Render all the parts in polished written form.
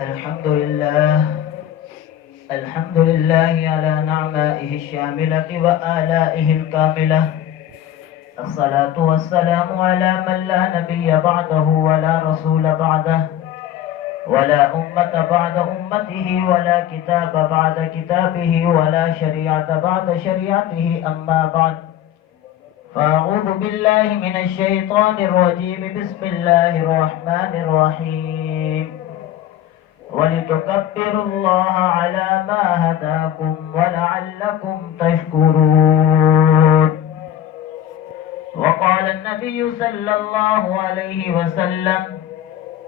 الحمد لله على نعمائه الشاملة وآلائه الكاملة. الصلاة والسلام على من لا نبي بعده ولا رسول بعده ولا أمة بعد أمته ولا كتاب بعد كتابه ولا شريعة بعد شريعته. أما بعد، فأعوذ بالله من الشيطان الرجيم. بسم الله الرحمن الرحيم. وَلِتُكَبِّرُوا اللَّهَ عَلَى مَا هَدَاكُمْ وَلَعَلَّكُمْ تَشْكُرُونَ. وقال النبي صلى الله عليه وسلم: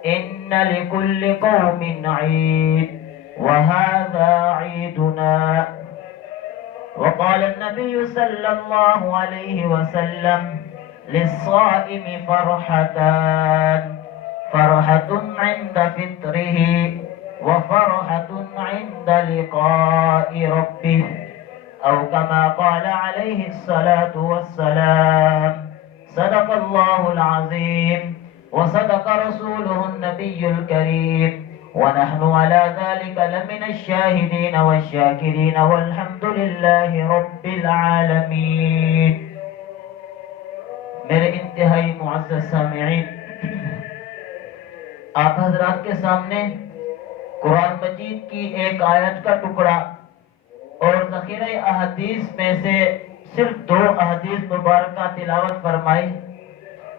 إن لكل قوم عيد وهذا عيدنا. وقال النبي صلى الله عليه وسلم: للصائم فرحتان، فرحة عند فطره وفرحة عند لقاء ربه، أو كما قال عليه الصلاة والسلام. صدق الله العظيم وصدق رسوله النبي الكريم، ونحن على ذلك لمن الشاهدين والشاكرين، والحمد لله رب العالمين. میرے انتہائی معزز سامعین، آپ حضرات کے سامنے قرآن مجید کی ایک آیت کا ٹکڑا اور ذخیرہ احادیث میں سے صرف 2 احادیث مبارکہ تلاوت فرمائی.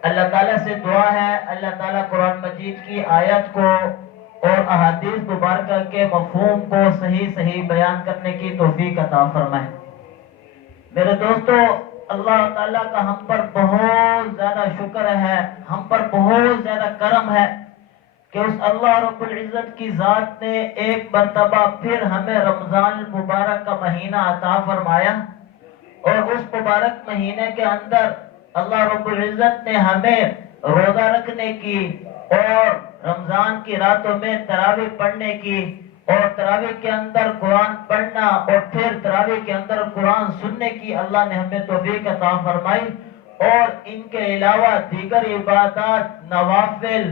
اللہ تعالیٰ سے دعا ہے اللہ تعالیٰ قرآن مجید کی آیت کو اور احادیث مبارکہ کے مفہوم کو صحیح بیان کرنے کی توفیق عطا فرمائے. میرے دوستو، اللہ تعالیٰ کا ہم پر بہت زیادہ شکر ہے، ہم پر بہت زیادہ کرم ہے کہ اس اللہ رب العزت کی ذات نے ایک مرتبہ پھر ہمیں رمضان المبارک کا مہینہ عطا فرمایا، اور اس مبارک مہینے کے اندر اللہ رب العزت نے ہمیں روزہ رکھنے کی اور رمضان کی راتوں میں تراویح پڑھنے کی اور تراویح کے اندر قرآن پڑھنا اور پھر تراویح کے اندر قرآن سننے کی اللہ نے ہمیں توفیق عطا فرمائی، اور ان کے علاوہ دیگر عبادات، نوافل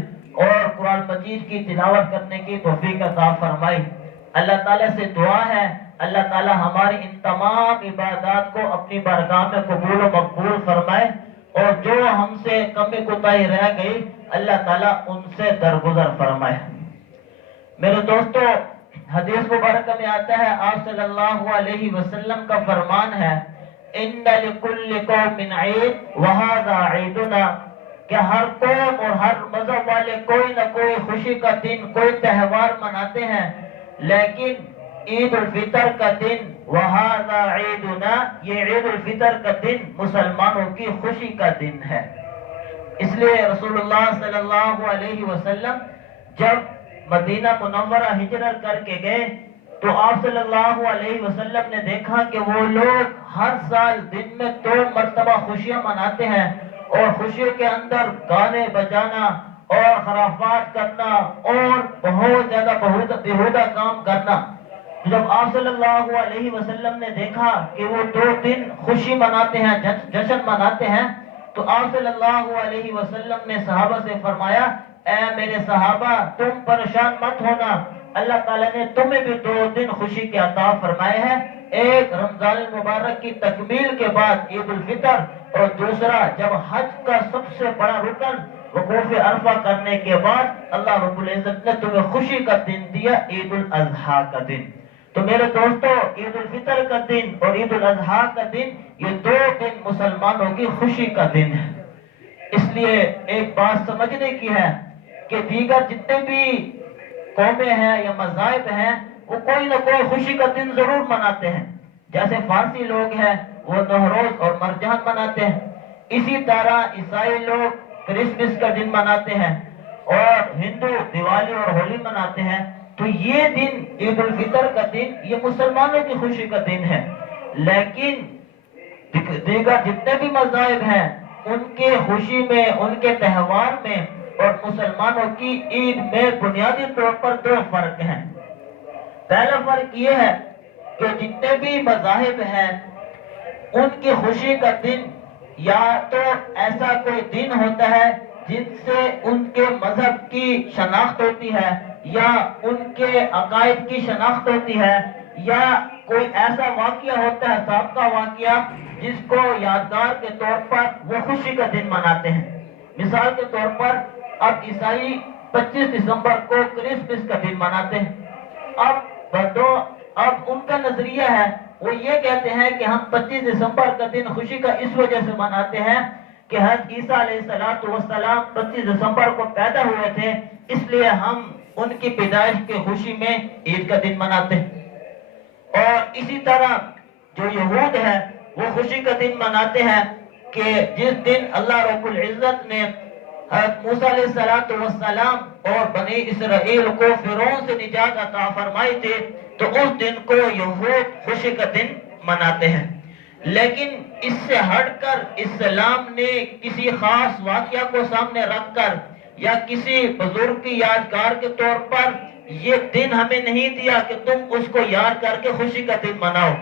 اور قرآن مجید کی تلاوت کرنے کی توفیق عطا فرمائی. اللہ تعالیٰ سے دعا ہے اللہ تعالیٰ ہماری ان تمام عبادات کو اپنی بارگاہ میں قبول و مقبول فرمائے، اور جو ہم سے کمی کوتاہی رہ گئی اللہ تعالیٰ ان سے درگزر فرمائے. میرے دوستو، حدیث مبارکہ میں آتا ہے، آپ صلی اللہ علیہ وسلم کا فرمان ہے: ان لکل قوم عید وہذا عیدنا، کہ ہر قوم اور ہر مذہب والے کوئی نہ کوئی خوشی کا دن، کوئی تہوار مناتے ہیں، لیکن عید الفطر کا دن وہذا عیدنا، یہ عید الفطر کا دن مسلمانوں کی خوشی کا دن ہے. اس لیے رسول اللہ صلی اللہ علیہ وسلم جب مدینہ منورہ ہجرت کر کے گئے تو آپ صلی اللہ علیہ وسلم نے دیکھا کہ وہ لوگ ہر سال دن میں 2 مرتبہ خوشیاں مناتے ہیں، اور خوشی کے اندر گانے بجانا اور خرافات کرنا اور بہت زیادہ بیہودہ کام کرنا. جب آپ صلی اللہ علیہ وسلم نے دیکھا کہ وہ 2 دن خوشی مناتے ہیں، جشن مناتے ہیں، تو آپ صلی اللہ علیہ وسلم نے صحابہ سے فرمایا: اے میرے صحابہ، تم پریشان مت ہونا، اللہ تعالیٰ نے تمہیں بھی 2 دن خوشی کے عطا فرمائے ہیں، ایک رمضان المبارک کی تکمیل کے بعد عید الفطر، اور دوسرا جب حج کا سب سے بڑا رکن وقوف عرفہ کرنے کے بعد اللہ رب العزت نے تمہیں خوشی کا دن دیا، عید الاضحیٰ کا دن. تو میرے دوستو، عید الفطر کا دن اور عید الاضحیٰ کا دن، یہ 2 دن مسلمانوں کی خوشی کا دن ہے. اس لیے ایک بات سمجھنے کی ہے کہ دیگر جتنے بھی قومیں ہیں یا مذاہب ہیں وہ کوئی نہ کوئی خوشی کا دن ضرور مناتے ہیں. جیسے فارسی لوگ ہیں وہ نوروز اور مرجان مناتے ہیں، اسی طرح عیسائی لوگ کرسمس کا دن مناتے ہیں، اور ہندو دیوالی اور ہولی مناتے ہیں. تو یہ دن عید الفطر کا دن یہ مسلمانوں کی خوشی کا دن ہے، لیکن دیگر جتنے بھی مذاہب ہیں ان کے خوشی میں، ان کے تہوار میں اور مسلمانوں کی عید میں بنیادی طور پر 2 فرق ہیں. پہلا فرق یہ ہے کہ جتنے بھی مذاہب ہیں ان کی خوشی کا دن یا تو ایسا کوئی دن ہوتا ہے جن سے ان کے مذہب کی شناخت ہوتی ہے یا ان کے عقائد کی شناخت ہوتی ہے یا کوئی ایسا واقعہ ہوتا ہے سابقہ واقعہ جس کو یادگار کے طور پر وہ خوشی کا دن مناتے ہیں. مثال کے طور پر اب عیسائی 25 دسمبر کو کرسمس کا دن مناتے ہیں. اب ان کا نظریہ ہے وہ یہ کہتے ہیں کہ ہم 25 دسمبر کا دن خوشی کا اس وجہ سے مناتے ہیں کہ حضرت عیسیٰ علیہ السلام 25 دسمبر کو پیدا ہوئے تھے، اس لیے ہم ان کی پیدائش کی خوشی میں عید کا دن مناتے ہیں. اور اسی طرح جو یہود ہے وہ خوشی کا دن مناتے ہیں کہ جس دن اللہ رب العزت نے حضرت موسیٰ علیہ السلام اور بنی اسرائیل کو فرعون سے نجات عطا فرمائی تھی، تو اس دن کو یہود خوشی کا دن مناتے ہیں. لیکن اس سے ہٹ کر اسلام نے کسی خاص واقعہ کو سامنے رکھ کر یا کسی بزرگ کی یادگار کے طور پر یہ دن ہمیں نہیں دیا کہ تم اس کو یاد کر کے خوشی کا دن مناؤ.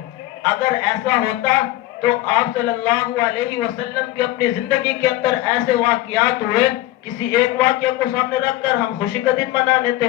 اگر ایسا ہوتا تو آپ صلی اللہ علیہ وسلم کی اپنی زندگی کے اندر ایسے واقعات ہوئے، کسی ایک واقعہ کو سامنے رکھ کر ہم خوشی کا دن منا لیتے.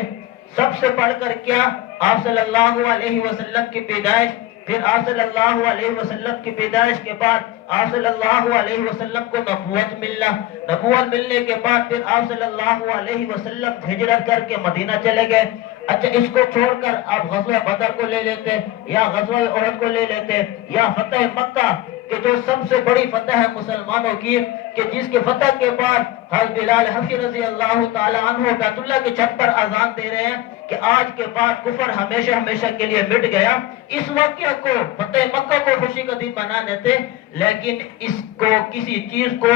سب سے بڑھ کر کیا آپ صلی اللہ علیہ وسلم کی پیدائش، پھر آپ صلی اللہ علیہ وسلم کی پیدائش کے بعد آپ صلی اللہ علیہ وسلم کو نبوت ملنا، نبوت ملنے کے بعد پھر آپ صلی اللہ علیہ وسلم ہجرت کر کے مدینہ چلے گئے. اچھا، اس کو چھوڑ کر آپ غزوہ بدر کو لے لیتے یا غزوہ احد کو لے لیتے یا فتح مکہ کہ جو سب سے بڑی فتح ہے مسلمانوں کی، کہ جس کے فتح کے بعد حضرت بلال حبشی رضی اللہ تعالی عنہ بیت اللہ کی چھت پر اذان دے رہے ہیں کہ آج کے بعد کفر ہمیشہ ہمیشہ کے لیے مٹ گیا. اس واقعہ کو فتح مکہ کو خوشی کا دن منا لیتے، لیکن اس کو کسی چیز کو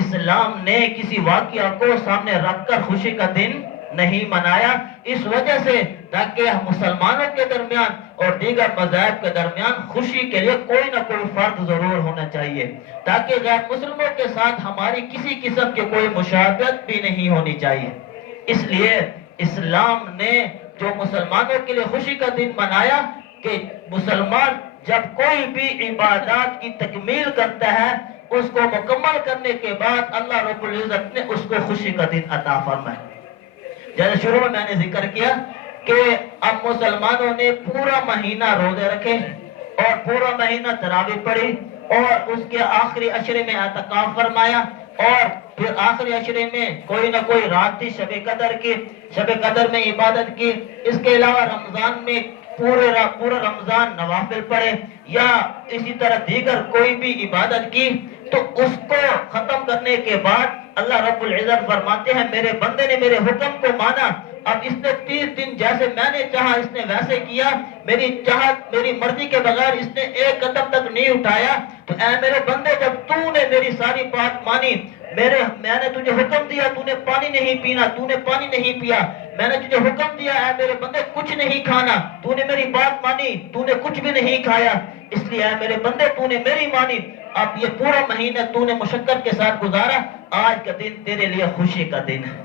اسلام نے کسی واقعہ کو سامنے رکھ کر خوشی کا دن نہیں منایا. اس وجہ سے تاکہ مسلمانوں کے درمیان اور دیگر مذاہب کے درمیان خوشی کے لیے کوئی نہ کوئی فرق ضرور ہونا چاہیے، تاکہ غیر مسلموں کے ساتھ ہماری کسی قسم کی کوئی مشابہت بھی نہیں ہونی چاہیے. اس لیے اسلام نے جو مسلمانوں کے لیے خوشی کا دن منایا کہ مسلمان جب کوئی بھی عبادات کی تکمیل کرتا ہے، اس کو مکمل کرنے کے بعد اللہ رب العزت نے اس کو خوشی کا دن عطا فرمایا. جیسے شروع میں نے ذکر کیا کہ اب مسلمانوں نے پورا مہینہ روزے رکھے اور پورا مہینہ تراویح پڑھی اور اس کے آخری عشرے میں اعتکاف فرمایا اور پھر آخری عشرے میں کوئی نہ کوئی رات تھی شب قدر کی، شب قدر میں عبادت کی. اس کے علاوہ رمضان میں پورا رمضان نوافل پڑھے یا اسی طرح دیگر کوئی بھی عبادت کی. تو اس کو ختم کرنے کے بعد اللہ رب العزت فرماتے ہیں میرے بندے نے میرے حکم کو مانا، اب اس نے 30 دن جیسے میں نے چاہا اس نے ویسے کیا، میری چاہت میری مرضی کے بغیر اس نے ایک قدم تک نہیں اٹھایا. تو اے میرے بندے، جب تو نے میری ساری بات مانی، میں نے تجھے حکم دیا تو نے پانی نہیں پینا، تو نے پانی نہیں پیا، میں نے تجھے حکم دیا اے میرے بندے کچھ نہیں کھانا، تو نے میری بات مانی، تو نے کچھ بھی نہیں کھایا، اس لیے اے میرے بندے تو نے میری مانی. اب یہ پورا مہینہ تو نے مشقت کے ساتھ گزارا، آج کا دن تیرے لیے خوشی کا دن ہے،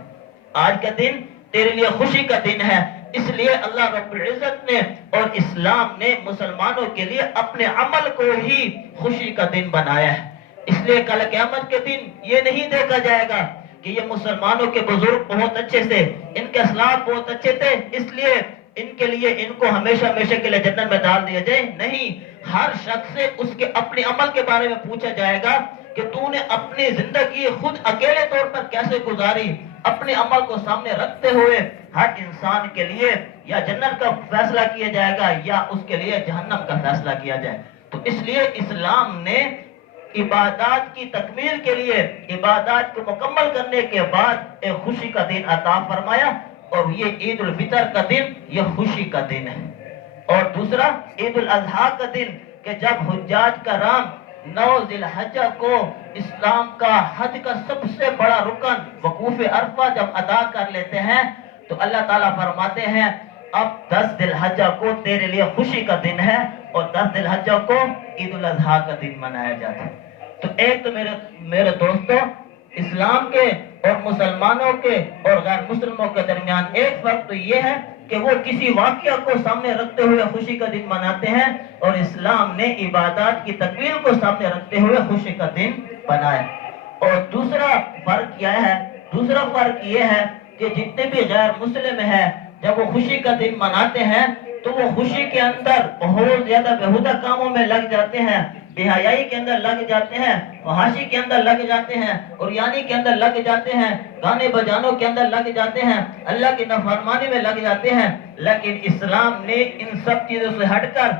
آج کا دن تیرے لیے خوشی کا دن ہے. اس لیے اللہ رب العزت نے اور اسلام نے مسلمانوں کے لیے اپنے عمل کو ہی خوشی کا دن بنایا ہے. اس لیے کل قیامت کے دن یہ نہیں دیکھا جائے گا کہ یہ مسلمانوں کے بزرگ بہت اچھے تھے، ان کے اسلاف بہت اچھے تھے اس لیے ان کے لیے ان کو ہمیشہ ہمیشہ کے لیے جنت میں ڈال دیا جائے. نہیں، ہر شخص سے اس کے اپنے عمل کے بارے میں پوچھا جائے گا کہ تو نے اپنی زندگی خود اکیلے طور پر کیسے گزاری. اپنے عمل کو سامنے رکھتے ہوئے ہر انسان کے لیے یا جنت کا فیصلہ کیا جائے گا یا اس کے لیے جہنم کا فیصلہ کیا جائے. تو اس لیے اسلام نے عبادات کی تکمیل کے لیے عبادات کو مکمل کرنے کے بعد ایک خوشی کا دن عطا فرمایا اور یہ عید الفطر کا دن یہ خوشی کا دن ہے. اور دوسرا عید الاضحیٰ کا دن کہ جب حجاج کرام 9 ذی الحجہ کو اسلام کا حج کا سب سے بڑا رکن وقوف عرفہ جب ادا کر لیتے ہیں تو اللہ تعالیٰ فرماتے ہیں اب 10 ذی الحجہ کو تیرے لیے خوشی کا دن ہے اور 10 ذی الحجہ کو عید الاضحیٰ کا دن منایا جاتا ہے. تو ایک تو میرے دوستوں اسلام کے اور مسلمانوں کے اور غیر مسلموں کے درمیان ایک فرق تو یہ ہے کہ وہ کسی واقعہ کو سامنے رکھتے ہوئے خوشی کا دن مناتے ہیں اور اسلام نے عبادات کی تکمیل کو سامنے رکھتے ہوئے خوشی کا دن بنایا. اور دوسرا فرق کیا ہے دوسرا فرق یہ ہے کہ جتنے بھی غیر مسلم ہیں جب وہ خوشی کا دن مناتے ہیں تو وہ خوشی کے اندر بہت زیادہ بیہودہ کاموں میں لگ جاتے ہیں، بے حیائی کے اندر لگ جاتے ہیں، فحاشی کے اندر لگ جاتے ہیں، اور یعنی کے اندر لگ جاتے ہیں، گانے بجانوں کے اندر لگ جاتے ہیں، اللہ کی نافرمانی میں لگ جاتے ہیں۔ لیکن اسلام نے ان سب چیزوں سے ہٹ کر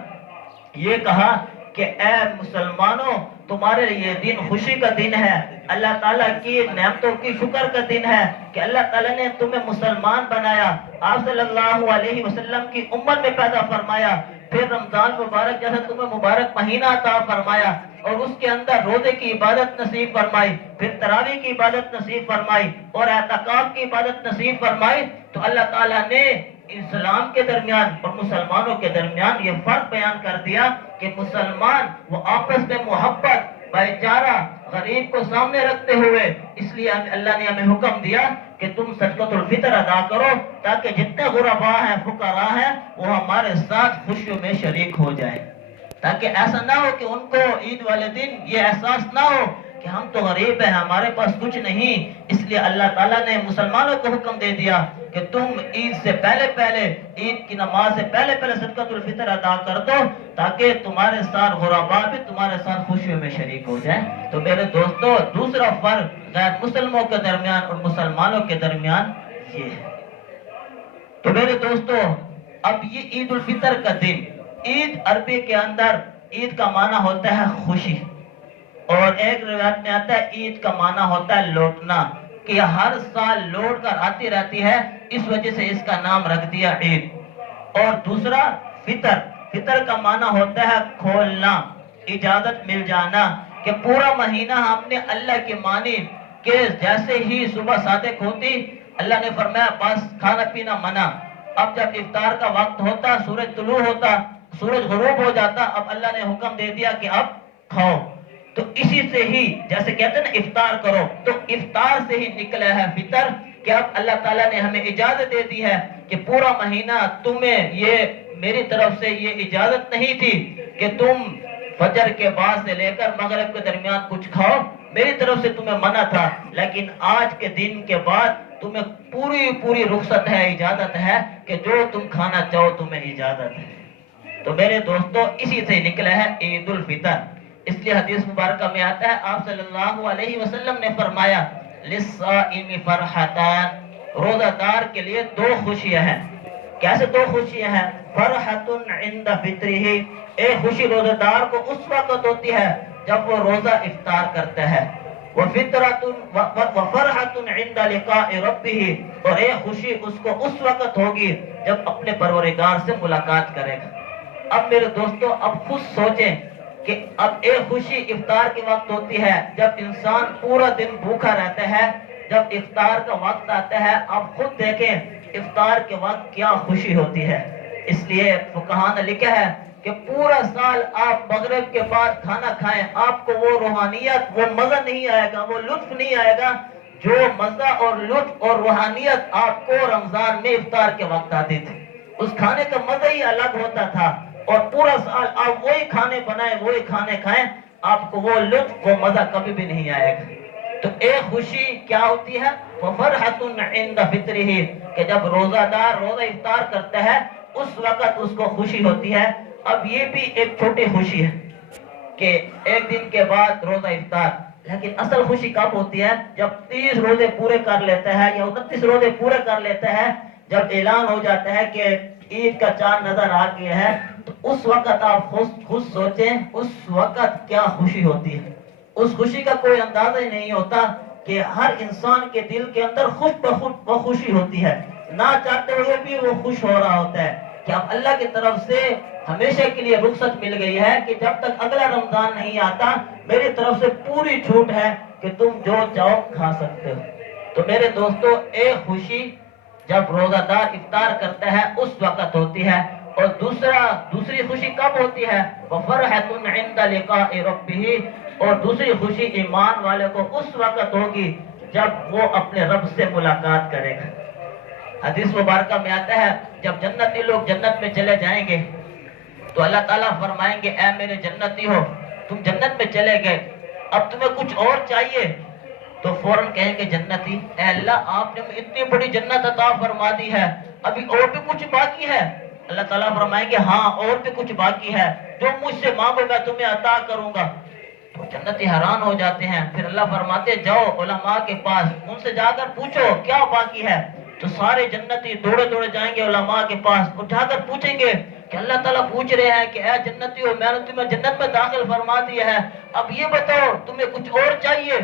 یہ کہا کہ اے مسلمانوں، تمہارے لیے دن خوشی کا دن ہے، اللہ تعالیٰ کی نعمتوں کی شکر کا دن ہے کہ اللہ تعالیٰ نے تمہیں مسلمان بنایا، آپ صلی اللہ علیہ وسلم کی امت میں پیدا فرمایا، پھر رمضان مبارک جیسا تمہیں مبارک مہینہ عطا فرمایا، اور اس کے اندر روزے کی عبادت نصیب فرمائی، پھر تراویح کی عبادت نصیب فرمائی، اور اعتکاف کی عبادت نصیب فرمائی۔ تو اللہ تعالیٰ نے اسلام کے درمیان اور مسلمانوں کے درمیان یہ فرق بیان کر دیا کہ مسلمان وہ آپس میں محبت، بھائی چارہ، غریب کو سامنے رکھتے ہوئے، اس لیے اللہ نے ہمیں حکم دیا کہ تم صدقۃ الفطر ادا کرو تاکہ جتنے غرباء ہیں، فقراء ہیں، وہ ہمارے ساتھ خوشیوں میں شریک ہو جائیں، تاکہ ایسا نہ ہو کہ ان کو عید والے دن یہ احساس نہ ہو کہ ہم تو غریب ہیں، ہمارے پاس کچھ نہیں۔ اس لیے اللہ تعالیٰ نے مسلمانوں کو حکم دے دیا کہ تم عید سے پہلے عید کی نماز سے پہلے صدقۃ الفطر ادا کر دو تاکہ تمہارے ساتھ غرباء بھی تمہارے ساتھ خوشیوں میں شریک ہو جائیں۔ تو میرے دوستو، دوسرا فرق غیر مسلموں کے درمیان اور مسلمانوں کے درمیان یہ ہے۔ تو میرے دوستو، اب یہ عید الفطر کا دن، عید عربی کے اندر عید کا معنی ہوتا ہے خوشی، اور ایک روایت میں آتا ہے عید کا معنی ہوتا ہے لوٹنا، کہ یہ ہر سال لوٹ کر آتی رہتی ہے، اس وجہ سے اس کا نام رکھ دیا عید۔ اور دوسرا فطر، فطر کا معنی ہوتا ہے کھولنا، اجازت مل جانا، کہ پورا مہینہ ہم نے اللہ کی مانی کہ جیسے ہی صبح صادق ہوتی اللہ نے فرمایا بس کھانا پینا منع، اب جب افطار کا وقت ہوتا، سورج طلوع ہوتا، سورج غروب ہو جاتا، اب اللہ نے حکم دے دیا کہ اب کھاؤ۔ تو اسی سے ہی جیسے کہتے ہیں نا افطار کرو، تو افطار سے ہی نکلا ہے فطر، کہ اب اللہ تعالیٰ نے ہمیں اجازت دے دی ہے کہ پورا مہینہ تمہیں یہ میری طرف سے یہ اجازت نہیں تھی کہ تم فجر کے بعد سے لے کر مغرب کے درمیان کچھ کھاؤ، میری طرف سے تمہیں منع تھا، لیکن آج کے دن کے بعد تمہیں پوری رخصت ہے، اجازت ہے کہ جو تم کھانا چاہو تمہیں اجازت ہے۔ تو میرے دوستو، اسی سے نکلا ہے عید الفطر۔ اس لیے حدیث مبارکہ میں آتا ہے، آپ صلی اللہ علیہ وسلم نے فرمایا للصائم فرحتان، روزہ دار کے لیے دو خوشیاں ہیں۔ کیسے دو خوشیاں ہیں؟ فرحت عند فطرہ، ایک خوشی روزہ دار کو اس وقت ہوتی ہے جب وہ روزہ افطار کرتا ہے، وفرحت عند لقاء ربہ، اور ایک خوشی اس کو اس وقت ہوگی جب اپنے پروردگار سے ملاقات کرے گا۔ اب میرے دوستو، اب خود سوچیں کہ اب ایک خوشی افطار کے وقت ہوتی ہے جب انسان پورا دن بھوکا رہتا ہے، جب افطار کا وقت آتا ہے اب خود دیکھیں افطار کے وقت کیا خوشی ہوتی ہے۔ اس لیے فقہاء نے لکھا ہے کہ پورا سال آپ مغرب کے بعد کھانا کھائیں، آپ کو وہ روحانیت، وہ مزہ نہیں آئے گا، وہ لطف نہیں آئے گا جو مزہ اور لطف اور روحانیت آپ کو رمضان میں افطار کے وقت آتی تھی۔ اس کھانے کا مزہ ہی الگ ہوتا تھا، اور پورا سال آپ وہی کھانے بنائیں، وہی کھانے کھائیں، آپ کو وہ لطف، وہ مزہ کبھی بھی نہیں آئے گا۔ تو ایک خوشی کیا ہوتی ہے؟ وَفَرْحَةٌ عِنْدَ فِطْرِهِ، کہ جب روزہ دار روزہ افطار کرتا ہے اس وقت اس کو خوشی ہوتی ہے۔ اب یہ بھی ایک چھوٹی خوشی ہے کہ ایک دن کے بعد روزہ افطار، لیکن اصل خوشی کب ہوتی ہے؟ جب 30 روزے پورے کر لیتا ہے یا 29 روزے پورے کر لیتا ہے، جب اعلان ہو جاتا ہے کہ عید کا چاند نظر آ گیا ہے، تو اس وقت آپ خود سوچیں اس وقت کیا خوشی ہوتی ہے۔ اس خوشی کا کوئی اندازہ ہی نہیں ہوتا کہ ہر انسان کے دل کے اندر خود بخود وہ خوشی ہوتی ہے، نہ چاہتے ہوئے بھی وہ خوش ہو رہا ہوتا ہے کہ اب اللہ کی طرف سے ہمیشہ کے لیے رخصت مل گئی ہے کہ جب تک اگلا رمضان نہیں آتا میری طرف سے پوری چھوٹ ہے کہ تم جو چاہو کھا سکتے ہو۔ تو میرے دوستو، ایک خوشی جب روزہ دار افطار کرتا ہے اس وقت ہوتی ہے، اور دوسری خوشی کب ہوتی ہے؟ وَفَرْحَةٌ عِنْدَ لِقَاءِ رَبِّهِ، اور دوسری خوشی ایمان والے کو اس وقت ہوگی جب وہ اپنے رب سے ملاقات کرے گا۔ حدیث مبارکہ میں آتا ہے جب جنتی لوگ جنت میں چلے جائیں گے تو اللہ تعالیٰ فرمائیں گے اے میرے جنتی ہو، تم جنت میں چلے گئے، اب تمہیں کچھ اور چاہیے؟ تو فوراً کہیں گے جنتی، اے اللہ آپ نے اتنی بڑی جنت عطا فرما دی ہے، ابھی اور بھی کچھ باقی ہے؟ اللہ تعالیٰ فرمائیں گے ہاں اور بھی کچھ باقی ہے، جو مجھ سے مانگو میں تمہیں عطا کروں گا۔ تو جنتی حیران ہو جاتے ہیں، پھر اللہ فرماتے جاؤ علماء کے پاس، ان سے جا کر پوچھو کیا باقی ہے۔ تو سارے جنتی دوڑے دوڑے جائیں گے علماء کے پاس، اٹھا کر پوچھیں گے کہ اللہ تعالیٰ پوچھ رہے ہیں کہ اے جنتیوں میں نے تمہیں جنت میں داخل فرما دیا ہے، اب یہ بتاؤ تمہیں کچھ اور چاہیے؟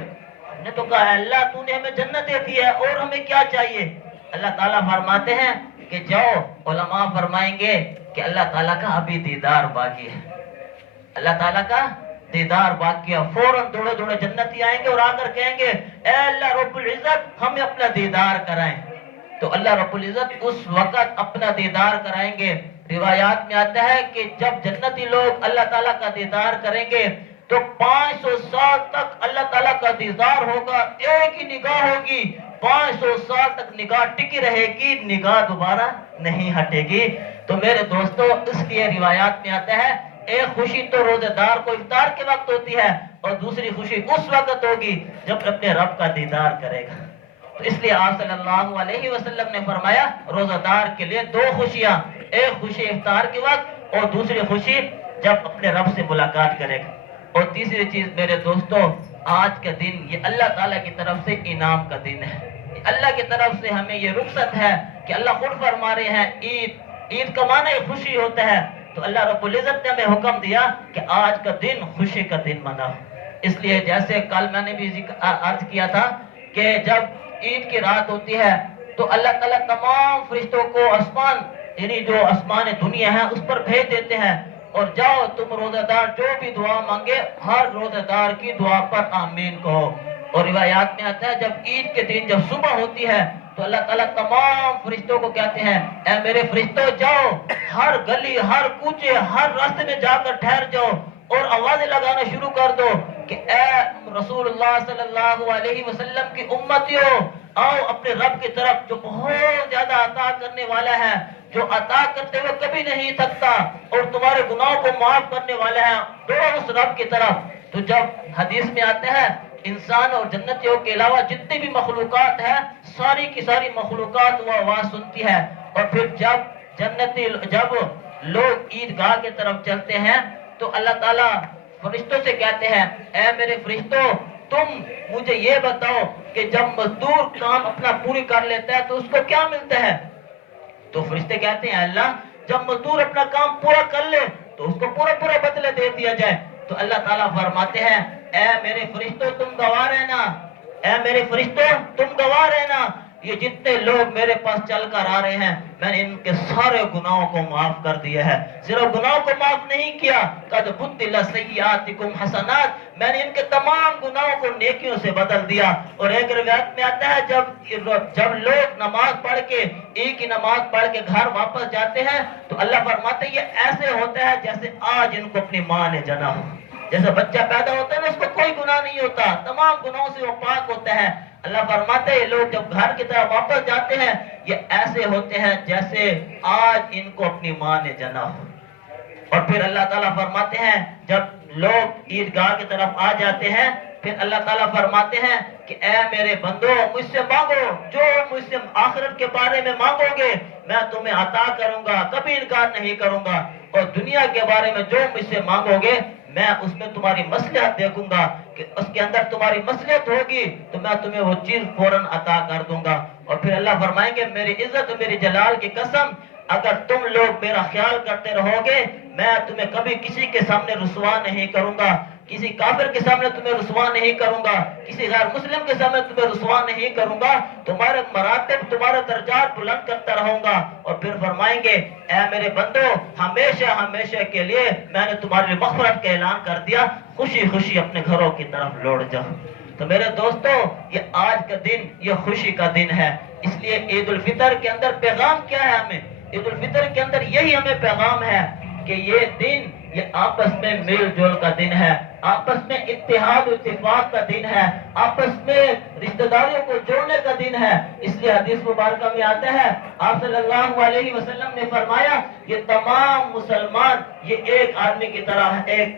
ہم نے تو کہا اللہ تو نے ہمیں جنت دے دی ہے، اور ہمیں کیا چاہیے؟ اللہ تعالیٰ فرماتے ہیں کہ جاؤ، علماء فرمائیں گے کہ اللہ تعالیٰ کا ابھی دیدار باقی ہے، اللہ تعالیٰ کا دیدار باقی ہے۔ فوراً دوڑے دوڑے جنتی آئیں گے اور آ کر کہیں گے اے اللہ رب العزت ہمیں اپنا دیدار کرائیں۔ تو اللہ رب العزت اس وقت اپنا دیدار کرائیں گے۔ روایات میں آتا ہے کہ جب جنتی لوگ اللہ تعالیٰ کا دیدار کریں گے تو 500 سال تک اللہ تعالیٰ کا دیدار ہوگا، ایک ہی نگاہ ہوگی، 500 سال تک نگاہ ٹکی رہے گی، نگاہ دوبارہ نہیں ہٹے گی۔ تو میرے دوستو اس لیے روایات میں آتا ہے ایک خوشی تو روزہ دار کو افطار کے وقت ہوتی ہے، اور دوسری خوشی اس وقت ہوگی جب اپنے رب کا دیدار کرے گا۔ تو اس لیے آپ صلی اللہ علیہ وسلم نے فرمایا روزہ دار کے لیے دو خوشیاں، ایک خوشی افطار کے وقت اور دوسری خوشی جب اپنے رب سے ملاقات کرے گا۔ اور تیسری چیز میرے دوستو، آج کا دن یہ اللہ تعالیٰ کی طرف سے انعام کا دن ہے، اللہ کی طرف سے ہمیں یہ رخصت ہے کہ اللہ خود فرما رہے ہیں عید کا معنی خوشی ہوتا ہے، تو اللہ رب العزت نے ہمیں حکم دیا کہ آج کا دن خوشی کا دن مناؤ۔ اس لیے جیسے کل میں نے بھی عرض کیا تھا کہ جب عید کی رات ہوتی ہے تو اللہ تعالیٰ تمام فرشتوں کو آسمان، یعنی جو آسمان دنیا ہے اس پر بھیج دیتے ہیں، اور جاؤ تم روزہ دار جو بھی دعا مانگے ہر روزہ دار کی دعا پر آمین کہو۔ اور روایات میں آتا ہے جب عید کے دن جب صبح ہوتی ہے تو اللہ تعالیٰ تمام فرشتوں کو کہتے ہیں اے میرے فرشتوں جاؤ ہر گلی، ہر کوچے، ہر راستے میں جا کر ٹھہر جاؤ اور آوازیں لگانا شروع کر دو کہ اے رسول اللہ صلی اللہ علیہ وسلم کی امتیوں، آؤ اپنے رب کی طرف جو بہت زیادہ عطا کرنے والا ہے، جو عطا کرتے ہوئے کبھی نہیں تھکتا اور تمہارے گناہوں کو معاف کرنے والا ہے، دوڑو اس رب کی طرف۔ تو جب حدیث میں آتے ہیں انسان اور جنتیوں کے علاوہ جتنی بھی مخلوقات ہیں ساری کی ساری مخلوقات وہ آواز سنتی ہے، اور پھر جب لوگ عیدگاہ کی طرف چلتے ہیں تو اللہ تعالیٰ فرشتوں سے کہتے ہیں اے میرے فرشتوں تم مجھے یہ بتاؤ کہ جب مزدور کام اپنا پوری کر لیتا ہے تو اس کو کیا ملتا ہے؟ تو فرشتے کہتے ہیں اللہ جب مزدور اپنا کام پورا کر لے تو اس کو پورا بدلہ دے دیا جائے۔ تو اللہ تعالیٰ فرماتے ہیں اے میرے فرشتوں تم گواہ رہنا، اے میرے فرشتوں تم گواہ رہنا، یہ جتنے لوگ میرے پاس چل کر آ رہے ہیں میں نے ان کے سارے گناہوں کو معاف کر دیا ہے، صرف گناہوں کو معاف نہیں کیا، قد بدل سیئاتکم حسنات، میں نے ان کے تمام گناہوں کو نیکیوں سے بدل دیا۔ اور ایک روایت میں آتا ہے جب لوگ نماز پڑھ کے عید کی نماز پڑھ کے گھر واپس جاتے ہیں تو اللہ فرماتے ہیں یہ ایسے ہوتا ہے جیسے آج ان کو اپنی ماں نے جنا ہو، جیسے بچہ پیدا ہوتا ہے نا اس کو کوئی گناہ نہیں ہوتا، تمام گناہوں سے وہ پاک ہوتا ہے۔ اللہ فرماتے ہیں یہ لوگ جب گھر کی طرف واپس جاتے ہیں یہ ایسے ہوتے ہیں جیسے آج ان کو اپنی ماں نے جنا ہو۔ اور پھر اللہ تعالیٰ فرماتے ہیں جب لوگ عیدگاہ کی طرف آ جاتے ہیں پھر اللہ تعالیٰ فرماتے ہیں کہ اے میرے بندو مجھ سے مانگو، جو مجھ سے آخرت کے بارے میں مانگو گے میں تمہیں عطا کروں گا، کبھی انکار نہیں کروں گا، اور دنیا کے بارے میں جو مجھ سے مانگو گے میں اس میں تمہاری مصلحت دیکھوں گا کہ اس کے اندر تمہاری مصلحت ہوگی تو میں تمہیں وہ چیز فوراً عطا کر دوں گا۔ اور پھر اللہ فرمائیں گے میری عزت و میری جلال کی قسم اگر تم لوگ میرا خیال کرتے رہو گے میں تمہیں کبھی کسی کے سامنے رسوا نہیں کروں گا، کسی کافر کے سامنے تمہیں رسوا نہیں کروں گا، کسی غیر مسلم کے سامنے تمہیں رسوا نہیں کروں گا، تمہارے مراتب تمہارے درجات بلند کرتا رہوں گا۔ اور پھر فرمائیں گے اے میرے بندو ہمیشہ ہمیشہ کے لیے میں نے تمہاری مغفرت کا اعلان کر دیا، خوشی خوشی اپنے گھروں کی طرف لوٹ جاؤ۔ تو میرے دوستو یہ آج کا دن یہ خوشی کا دن ہے، اس لیے عید الفطر کے اندر پیغام کیا ہے ہمیں؟ عید الفطر کے اندر یہی ہمیں پیغام ہے کہ یہ دن یہ آپس میں مل جل کا دن ہے، آپس میں اتحاد و اتفاق کا دن ہے، آپس میں رشتہ داریوں کو جوڑنے کا دن ہے۔ اس لیے حدیث مبارکہ میں آتا ہے آپ صلی اللہ علیہ وسلم نے فرمایا یہ تمام مسلمان یہ ایک آدمی کی طرح ایک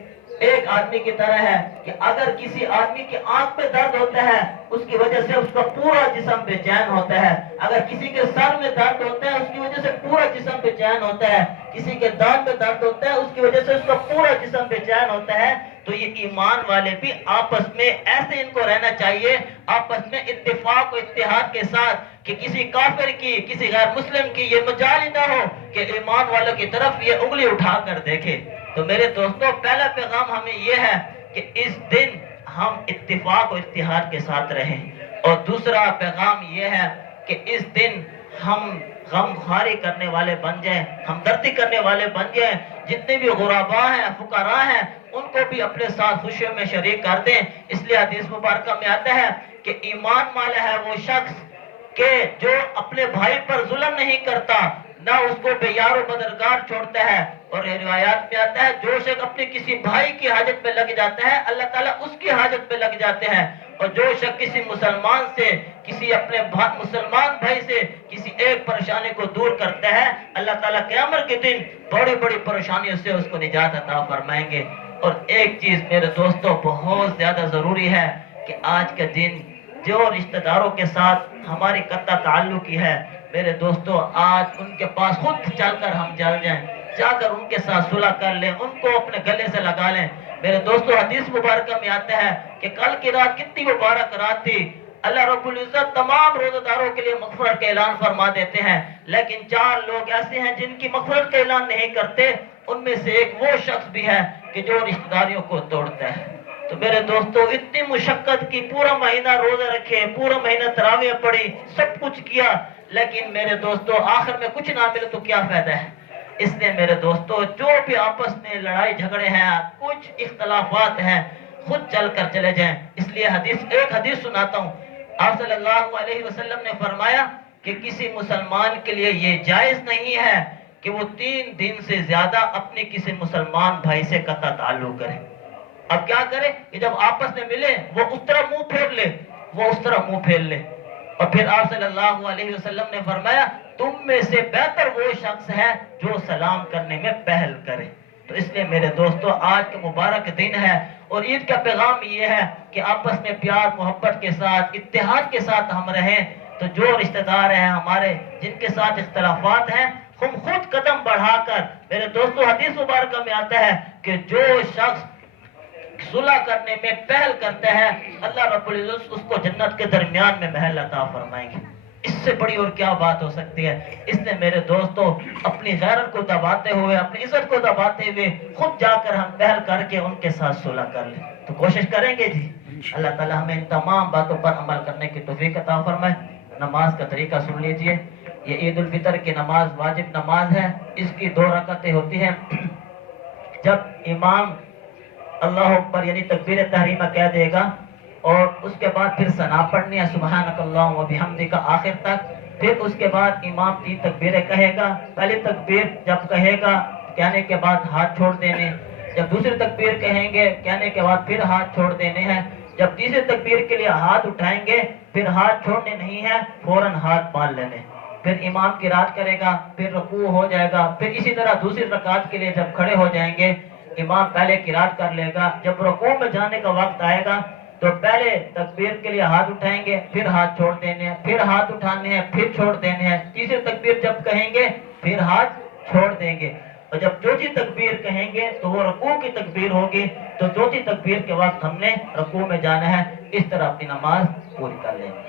ایک آدمی کی طرح ہے کہ اگر کسی آدمی کی آنکھ میں درد ہوتا ہے اس کی وجہ سے اس کا پورا جسم بے چین ہوتا ہے، اگر کسی کے سر میں درد ہوتا ہے اس کی وجہ سے پورا جسم بے چین ہوتا ہے، کسی کے دانت میں درد ہوتا ہے اس کی وجہ سے اس کا پورا جسم بے چین ہوتا ہے۔ تو یہ ایمان والے بھی آپس میں ایسے ان کو رہنا چاہیے، آپس میں اتفاق و اتحاد کے ساتھ، کہ کسی کافر کی کسی غیر مسلم کی یہ مجال ہی نہ ہو کہ ایمان والوں کی طرف یہ انگلی اٹھا کر دیکھے۔ تو میرے دوستو، پہلا پیغام ہمیں یہ ہے کہ اس دن ہم اتفاق و اتحاد کے ساتھ رہیں، اور دوسرا پیغام یہ ہے کہ اس دن ہم غم خواری کرنے والے بن جائیں، ہمدردی کرنے والے بن جائیں، جتنے بھی غرباء ہیں، فقراء ہیں، ان کو بھی اپنے ساتھ خوشیوں میں شریک کر دیں۔ اس لیے حدیث مبارکہ میں آتا ہے کہ ایمان والا ہے وہ شخص کہ جو اپنے بھائی پر ظلم نہیں کرتا، نہ اس کو بے یار و مددگار چھوڑتا ہے، اور روایات میں آتا ہے جو شخص اپنے کسی بھائی کی حاجت پہ لگ جاتا ہے اللہ تعالیٰ اس کی حاجت پہ لگ جاتے ہیں، اور جو شخص کسی مسلمان سے، کسی اپنے مسلمان بھائی سے کسی ایک پریشانی کو دور کرتا ہے، اللہ تعالیٰ قیامت کے دن بڑی بڑی پریشانیوں سے اس کو نجات عطا فرمائیں گے۔ اور ایک چیز میرے دوستو بہت زیادہ ضروری ہے کہ آج کا دن جو رشتہ داروں کے ساتھ ہماری قطع تعلقی ہے، میرے دوستو آج ان کے پاس خود چل کر ہم چل جائیں، جا کر ان کے ساتھ صلح کر لیں، ان کو اپنے گلے سے لگا لیں۔ میرے دوستو حدیث مبارکہ میں آتا ہے کہ کل کی رات کتنی مبارک رات تھی، اللہ رب العزت تمام روزہ داروں کے لیے مغفرت کا اعلان فرما دیتے ہیں، لیکن 4 لوگ ایسے ہیں جن کی مغفرت کا اعلان نہیں کرتے، ان میں سے ایک وہ شخص بھی ہے کہ جو رشتہ داریوں کو توڑتا ہے۔ تو میرے دوستو اتنی مشقت کی، پورا مہینہ روزہ رکھے، پورا مہینہ تراویح پڑھی، سب کچھ کیا، لیکن میرے دوستو آخر میں کچھ نہ ملے تو کیا فائدہ ہے؟ اس لیے میرے دوستو جو بھی آپس میں لڑائی جھگڑے ہیں، کچھ اختلافات ہیں، خود چل کر چلے جائیں۔ اس لیے ایک حدیث سناتا ہوں، آپ صلی اللہ علیہ وسلم نے فرمایا کہ کسی مسلمان کے لیے یہ جائز نہیں ہے کہ وہ 3 دن سے زیادہ اپنے کسی مسلمان بھائی سے قطع تعلق کرے۔ اب کیا کرے کہ جب آپس میں ملے وہ اس طرح منہ پھیر لے، وہ اس طرح منہ پھیر لے۔ اور پھر آپ صلی اللہ علیہ وسلم نے فرمایا تم میں سے بہتر وہ شخص ہے جو سلام کرنے میں پہل کرے۔ تو اس لیے میرے دوستو آج کا مبارک دن ہے، اور عید کا پیغام یہ ہے کہ آپس میں پیار محبت کے ساتھ، اتحاد کے ساتھ ہم رہیں۔ تو جو رشتہ دار ہیں ہمارے جن کے ساتھ اختلافات ہیں، ہم خود قدم بڑھا کر، میرے دوستو حدیث مبارکہ میں آتا ہے کہ جو شخص صلح کرنے میں پہل کرتا ہے اللہ رب العزت اس کو جنت کے درمیان میں محل عطا فرمائیں گے۔ اس سے بڑی اور کیا بات ہو سکتی ہے؟ اس نے میرے دوستو اپنی غیرت کو دباتے ہوئے، اپنی عزت کو دباتے ہوئے خود جا کر ہم پہل کر کے ان کے ساتھ صلح کر لیں۔ تو کوشش کریں گے جی، اللہ تعالیٰ ہمیں ان تمام باتوں پر عمل کرنے کی توفیق عطا فرمائے۔ نماز کا طریقہ سن لیجئے، یہ عید الفطر کی نماز واجب نماز ہے، اس کی 2 رکعتیں ہوتی ہیں۔ جب امام اللہ اکبر یعنی تکبیر تحریمہ کہہ دے گا، اور اس کے بعد پھر ثنا پڑھنی ہے سبحانک اللہم و بحمدک آخر تک، پھر اس کے بعد امام 3 تکبیریں کہے گا۔ پہلی تکبیر جب کہے گا کہنے کے بعد ہاتھ چھوڑ دینے، جب دوسری تکبیر کہیں گے کہنے کے بعد پھر ہاتھ چھوڑ دینے ہیں، جب تیسری تکبیر کے لیے ہاتھ اٹھائیں گے پھر ہاتھ چھوڑنے نہیں ہے، فوراً ہاتھ باندھ لینے۔ پھر امام قرات کرے گا، پھر رکوع ہو جائے گا، پھر اسی طرح دوسری رکعت کے لیے جب کھڑے ہو جائیں گے امام پہلے قرات کر لے گا، جب رکوع میں جانے کا وقت آئے گا تو پہلے تکبیر کے لیے ہاتھ اٹھائیں گے، پھر ہاتھ چھوڑ دینے ہیں، پھر ہاتھ اٹھانے ہیں، پھر چھوڑ دینے ہیں، تیسری تکبیر جب کہیں گے پھر ہاتھ چھوڑ دیں گے، اور جب چوتھی تکبیر کہیں گے تو وہ رکوع کی تکبیر ہوگی، تو چوتھی تکبیر کے وقت ہم نے رکوع میں جانا ہے۔ اس طرح اپنی نماز پوری کر لیں گے۔